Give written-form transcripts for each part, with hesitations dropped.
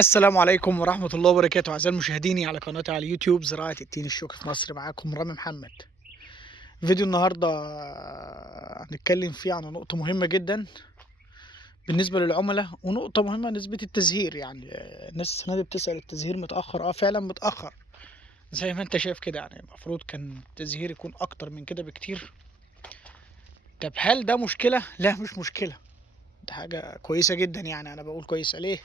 السلام عليكم ورحمة الله وبركاته أعزائي المشاهدين على قناتي على اليوتيوب زراعة التين الشوكي في مصر. معاكم رامي محمد. فيديو النهاردة هنتكلم فيه عن نقطة مهمة جدا بالنسبة للعملاء، ونقطة مهمة نسبة التزهير. يعني الناس السنة دي بتسأل التزهير متأخر. فعلا متأخر زي ما انت شايف كده. يعني المفروض كان التزهير يكون أكتر من كده بكتير. طب هل ده مشكلة؟ لا، مش مشكلة، ده حاجة كويسة جدا. يعني أنا بقول كويسة ليه؟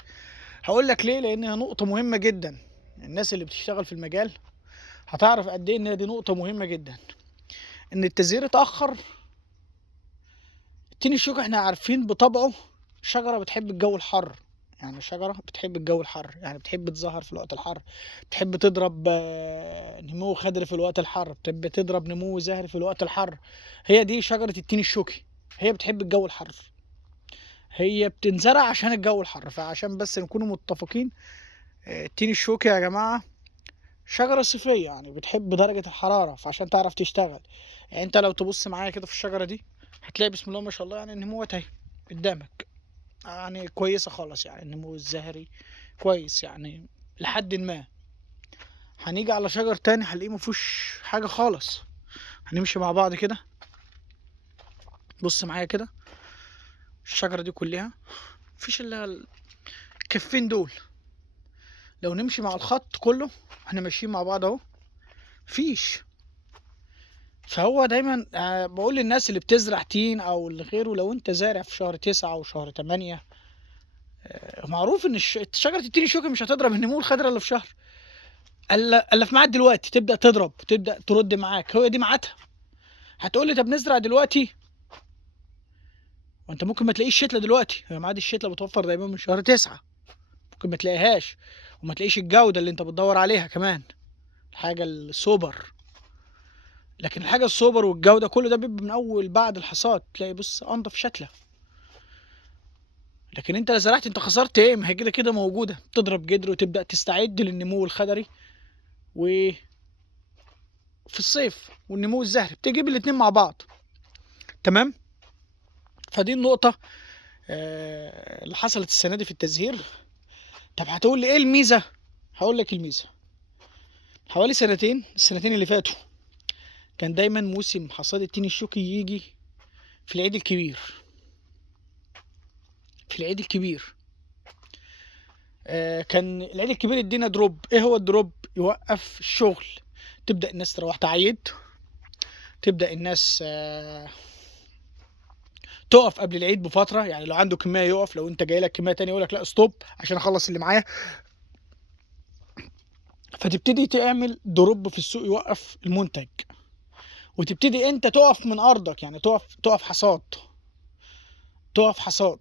هقول لك ليه. لأنها نقطة مهمة جدا. الناس اللي بتشتغل في المجال هتعرف قد ايه ان دي نقطة مهمة جدا، ان التزهير اتأخر. التين الشوكي احنا عارفين بطبعه شجرة بتحب الجو الحر. يعني شجرة بتحب الجو الحر، يعني بتحب تزهر في الوقت الحر، بتحب تضرب نمو خضري في الوقت الحر، بتحب تضرب نمو زهري في الوقت الحر. هي دي شجرة التين الشوكي، هي بتحب الجو الحر، هي بتنزرع عشان الجو الحر. فعشان بس نكونوا متفقين، التين الشوكي يا جماعة شجرة صيفية، يعني بتحب درجة الحرارة. فعشان تعرف تشتغل، يعني انت لو تبص معايا كده في الشجرة دي هتلاقي بسم الله ما شاء الله، يعني النمو اهي قدامك، يعني كويسة خالص. يعني النمو الزهري كويس يعني لحد ما. هنيجي على شجر تاني هنلاقيه مفيهوش حاجة خالص. هنمشي مع بعض كده، بص معايا كده الشجرة دي كلها مفيش الا الكفين دول. لو نمشي مع الخط كله، احنا ماشيين مع بعض اهو، مفيش. فهو دايما بقول للناس اللي بتزرع تين او اللي غيره، لو انت زارع في شهر 9 او شهر 8، معروف ان شجره التين الشوكي مش هتضرب النمو الخضراء الا في شهر، الا في ميعاد دلوقتي تبدا تضرب وتبدا ترد معاك. هو دي ميعادها. هتقول لي طب نزرع دلوقتي، وانت ممكن ما تلاقيش شتله دلوقتي. هي ميعاد الشتله بتوفر دايما من شهر 9، ممكن ما تلاقيهاش وما تلاقيش الجوده اللي انت بتدور عليها كمان، الحاجه السوبر. لكن الحاجه السوبر والجوده كله ده بيبقى من اول بعد الحصاد، تلاقي بص انضف شتله. لكن انت لو زرعت انت خسرت ايه؟ ما هي كده كده موجوده، تضرب جدر وتبدا تستعد للنمو الخضري. وفي الصيف والنمو الزهري بتجيب الاتنين مع بعض. تمام. فدي النقطه اللي حصلت السنه دي في التزهير. طب هتقول لي ايه الميزه؟ هقول لك الميزه. حوالي السنتين اللي فاتوا كان دايما موسم حصاد التين الشوكي يجي في العيد الكبير. في العيد الكبير كان العيد الكبير يدينا دروب. ايه هو الدروب؟ يوقف الشغل، تبدا الناس تروح تعيد، تبدا الناس تقف قبل العيد بفتره. يعني لو عنده كميه يقف، لو انت جاي لك كميه تانية يقول لك لا ستوب عشان اخلص اللي معايا. فتبتدي تعمل دروب في السوق يوقف المنتج، وتبتدي انت تقف من ارضك. يعني تقف حصاد، تقف حصاد.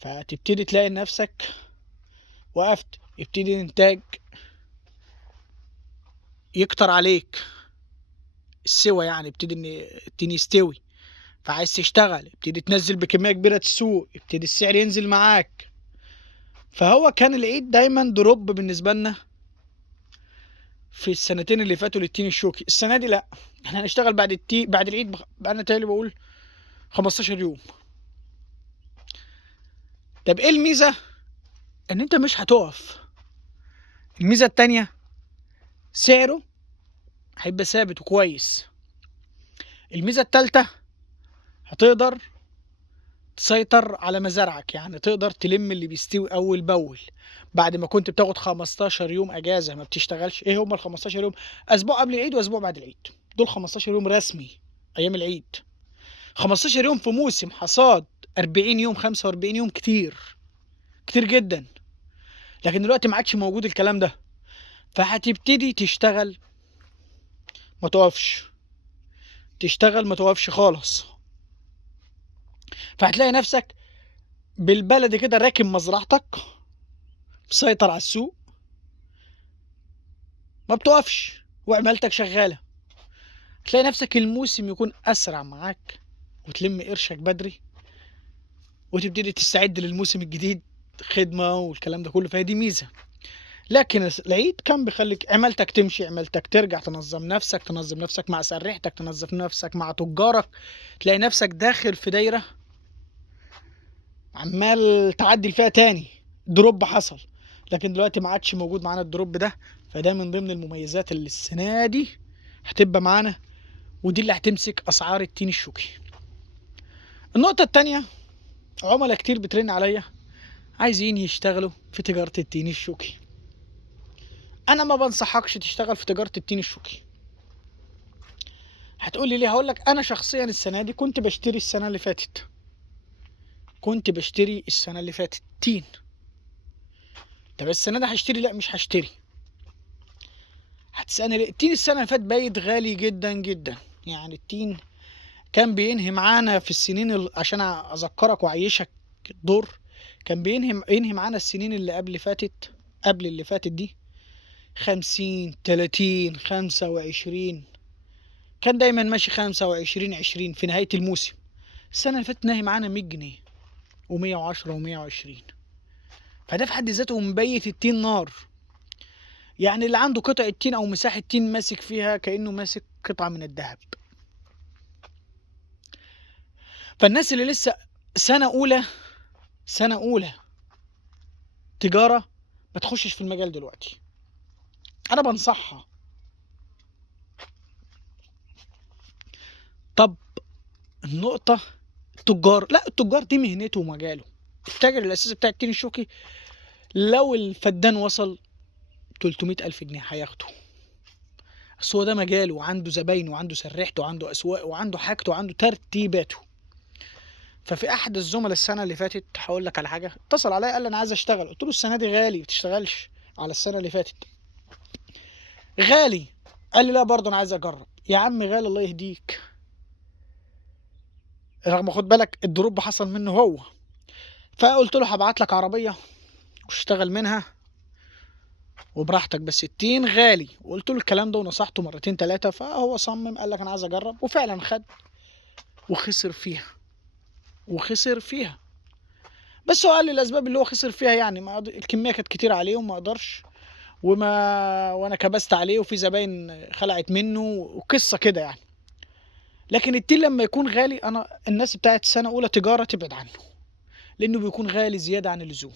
فتبتدي تلاقي نفسك وقفت، يبتدي الانتاج يكتر عليك السوى. يعني يبتدي ان التين يستوي، فعايز تشتغل، يبتدي تنزل بكميه كبيره السوق، يبتدي السعر ينزل معاك. فهو كان العيد دايما دروب بالنسبه لنا في السنتين اللي فاتوا للتين الشوكي. السنه دي لا، احنا هنشتغل بعد العيد انا تاني بقول 15 يوم. طب ايه الميزه؟ ان انت مش هتقف. الميزه التانيه سعره هيبقى ثابت وكويس. الميزه التالته هتقدر تسيطر على مزارعك. يعني تقدر تلم اللي بيستوي اول باول. بعد ما كنت بتاخد 15 يوم اجازه ما بتشتغلش، ايه هم ال 15 يوم؟ اسبوع قبل العيد واسبوع بعد العيد، دول 15 يوم رسمي ايام العيد. 15 يوم في موسم حصاد 40 يوم 45 يوم كتير، كتير جدا. لكن دلوقتي ما عادش موجود الكلام ده. فهتبتدي تشتغل ما توقفش، تشتغل ما توقفش خالص. فهتلاقي نفسك بالبلد كده راكب مزرعتك، مسيطر على السوق، ما بتقفش وعمالتك شغاله. تلاقي نفسك الموسم يكون اسرع معاك، وتلم قرشك بدري، وتبتدي تستعد للموسم الجديد، خدمه والكلام ده كله. فهي دي ميزه. لكن العيد كان بيخليك عمالتك تمشي، عمالتك ترجع، تنظم نفسك مع سريحتك، تنظم نفسك مع تجارك. تلاقي نفسك داخل في دايره عمال تعدل فيها تاني. دروب حصل، لكن دلوقتي ما عادش موجود معانا الدروب ده. فده من ضمن المميزات اللي السنه دي هتبقى معانا، ودي اللي هتمسك اسعار التين الشوكي. النقطه التانية، عملاء كتير بترن عليا عايزين يشتغلوا في تجاره التين الشوكي. انا ما بنصحكش تشتغل في تجاره التين الشوكي. هتقولي ليه؟ هقولك انا شخصيا السنه دي كنت بشتري السنه اللي فاتت تين. طب السنه دي هشتري؟ لا مش هشتري. هتسألني ليه؟ التين السنة اللي فاتت بايت غالي جدا جدا. يعني التين كان بينهي معانا في السنين عشان أذكرك وأعيشك الدور، كان ينهي معانا السنين اللي قبل اللي فاتت دي 50 30 25. كان دايما ماشي 25 20 في نهاية الموسم. السنة اللي فاتت ناهي معانا 100 جنيه و110 و120. فده في حد ذاته مبيت التين نار. يعني اللي عنده قطعة تين أو مساحة تين ماسك فيها كأنه ماسك قطعة من الذهب. فالناس اللي لسه سنة أولى تجارة ما تخشش في المجال دلوقتي، أنا بنصحها. طب النقطة التجار، لا التجار دي مهنته ومجاله. التاجر الأساسي بتاع التين الشوكي لو الفدان وصل 300,000 جنيه هياخده، بس هو ده مجاله وعنده زباينه وعنده سريحته وعنده أسواقه وعنده حاجته وعنده ترتيباته. ففي احد الزملاء السنه اللي فاتت، هقول لك على حاجه، اتصل عليا قال لي انا عايز اشتغل. قلت له السنه دي غالي ما تشتغلش على السنه اللي فاتت، غالي. قال لي لا برضه انا عايز اجرب. يا عم غالي الله يهديك، رغم خد بالك الدروب حصل منه هو. فقلت له هبعت لك عربيه واشتغل منها وبراحتك، بس التين غالي. وقلت له الكلام ده ونصحته مرتين ثلاثه، فهو صمم قال لك انا عايز اجرب، وفعلا خد وخسر فيها. بس هو قال لي الاسباب اللي هو خسر فيها، يعني ما الكميه كانت كتير عليه وما قدرش، وانا كبست عليه وفي زباين خلعت منه وقصه كده يعني. لكن التين لما يكون غالي، انا الناس بتاعت سنه اولى تجاره تبعد عنه، لانه بيكون غالي زياده عن اللزوم.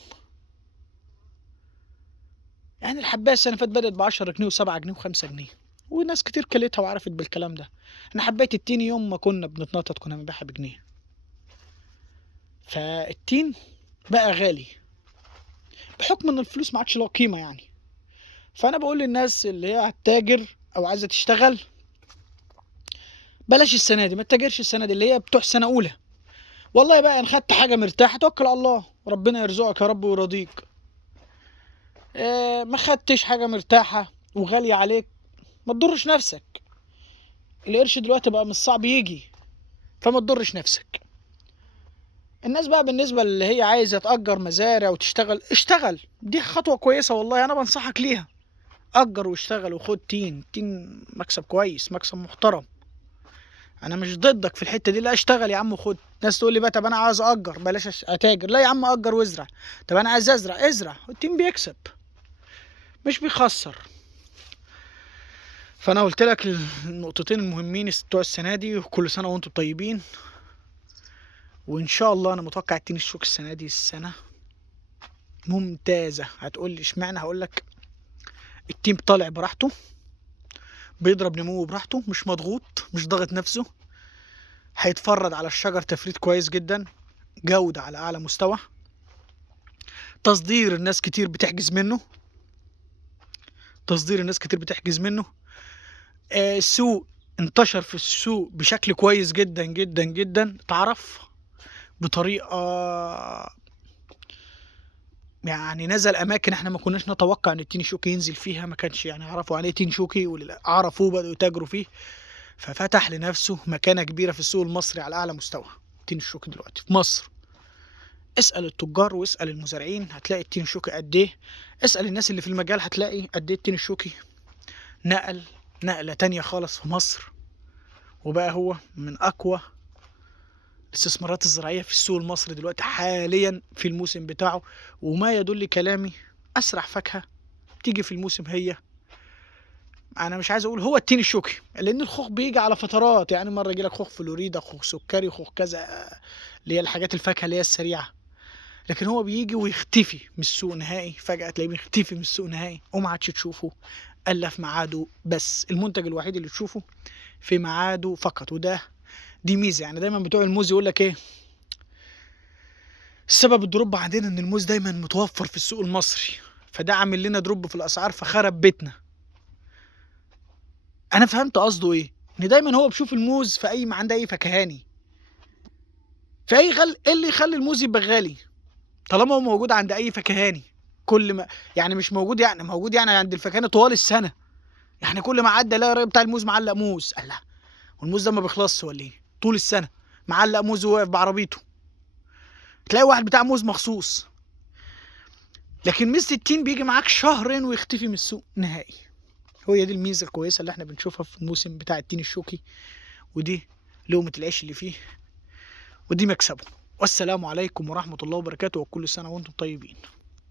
يعني الحبايه السنه اللي فاتت بدات ب 10 جنيه و7 جنيه و5 جنيه، وناس كتير كلتها وعرفت بالكلام ده. انا حبايه التين يوم ما كنا بنتنطط كنا بنبيعها بجنيه. فالتين بقى غالي بحكم ان الفلوس ما عادش لها قيمه يعني. فانا بقول للناس اللي هي هتتاجر او عايزه تشتغل، بلاش السنه دي، ما تتاجرش السنه دي اللي هي بتوع سنه اولى. والله بقى ان خدت حاجه مرتاحه توكل على الله، ربنا يرزقك يا رب ويرضيك. ما خدتش حاجه مرتاحه وغاليه عليك، ما تضرش نفسك. القرش دلوقتي بقى مش صعب يجي، فما تضرش نفسك. الناس بقى بالنسبه اللي هي عايزه تأجر مزارع وتشتغل، اشتغل، دي خطوه كويسه والله انا بنصحك ليها. أجر واشتغل وخد تين مكسب كويس، مكسب محترم. انا مش ضدك في الحته دي، لا اشتغل يا عم وخد. ناس تقول لي بقى طب انا عايز اجر بلاش اتاجر. لا يا عم اجر وازرع. طب انا عايز ازرع التين بيكسب مش بيخسر. فانا قلت لك النقطتين المهمين بتوع السنه دي، وكل سنه وانتم طيبين. وان شاء الله انا متوقع التين الشوك السنه دي السنه ممتازه. هتقول لي اشمعنى؟ هقول لك التين طالع براحته، بيضرب نموه براحته، مش مضغوط، مش ضاغط نفسه، هيتفرد على الشجر تفريد كويس جدا، جودة على أعلى مستوى، تصدير الناس كتير بتحجز منه، السوق انتشر في السوق بشكل كويس جدا جدا جدا، اتعرف بطريقة يعني نزل أماكن احنا ما كناش نتوقع إن التين شوكي ينزل فيها، ما كانش يعني عرفوا عليه تين شوكي، واللي عرفوه بدأوا يتاجروا فيه، ففتح لنفسه مكانة كبيرة في السوق المصري على أعلى مستوى. التين الشوكي دلوقتي في مصر، اسأل التجار واسأل المزارعين هتلاقي التين الشوكي قد ايه، اسأل الناس اللي في المجال هتلاقي قد ايه التين الشوكي نقلة تانية خالص في مصر، وبقى هو من أقوى الاستثمارات الزراعية في السوق المصري دلوقتي حاليا في الموسم بتاعه. وما يدل كلامي أسرع فاكهة تيجي في الموسم هي، انا مش عايز اقول هو التين الشوكي، لان الخوخ بيجي على فترات، يعني مره يجي لك خوخ فلوريدا، خوخ سكري، خوخ كذا، اللي هي الحاجات الفاكهه اللي هي السريعه. لكن هو بيجي ويختفي من السوق نهائي، فجأة تلاقيه بيختفي من السوق نهائي وما عادش تشوفه الا في ميعاده، بس المنتج الوحيد اللي تشوفه في ميعاده فقط. دي ميزه. يعني دايما بتوع الموز يقول لك ايه السبب الدروب عندنا؟ ان الموز دايما متوفر في السوق المصري، فده عامل لنا دروب في الاسعار فخرب بيتنا. انا فهمت قصده ايه، ان دايما هو بيشوف الموز في اي، ما عند اي فكهاني، في اي ايه اللي يخلي الموز يبقى غالي طالما هو موجود عند اي فكهاني؟ كل ما يعني مش موجود، يعني موجود يعني عند الفكهاني طوال السنه، يعني كل ما عدى الاقي الراجل بتاع الموز معلق موز. الله، والموز ده ما بيخلصش ولا ايه؟ طول السنه معلق موز وواقف بعربيته، تلاقي واحد بتاع موز مخصوص. لكن ميزه التين بيجي معاك شهرين ويختفي من السوق نهائي. هي دي الميزه الكويسه اللي احنا بنشوفها في الموسم بتاع التين الشوكي، ودي لقمه العيش اللي فيه، ودي مكسبه. والسلام عليكم ورحمه الله وبركاته، وكل سنه وانتم طيبين.